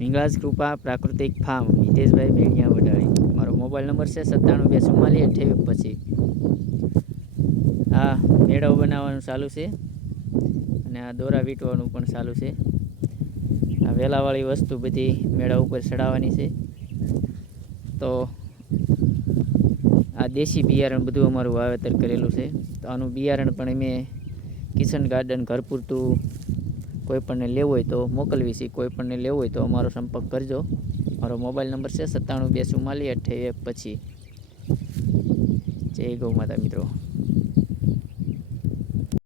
હિંગળાજ કૃપા, પ્રાકૃતિક ફાર્મ હિતેશભાઈ બેણિયા વડાળી. મારો mobile number છે સત્તાણું બે ચુમ્માલી અઠ્યાવીસ પછી આ મેળાઓ બનાવવાનું ચાલુ છે અને આ દોરા વીંટવાનું પણ ચાલુ છે. આ વેલાવાળી વસ્તુ બધી મેળા ઉપર ચડાવવાની છે. તો આ દેશી બિયારણ બધું અમારું વાવેતર કરેલું છે. તો આનું બિયારણ પણ અમે કિશન ગાર્ડન ઘર પૂરતું કોઈ પણને લેવું હોય તો મોકલવી છે. કોઈ પણને લેવું હોય તો અમારો સંપર્ક કરજો. મારો મોબાઈલ નંબર છે સત્તાણું બે ચુમ્માલીસ અઠ્યાવીસ પછી જય ગૌ માતા મિત્રો.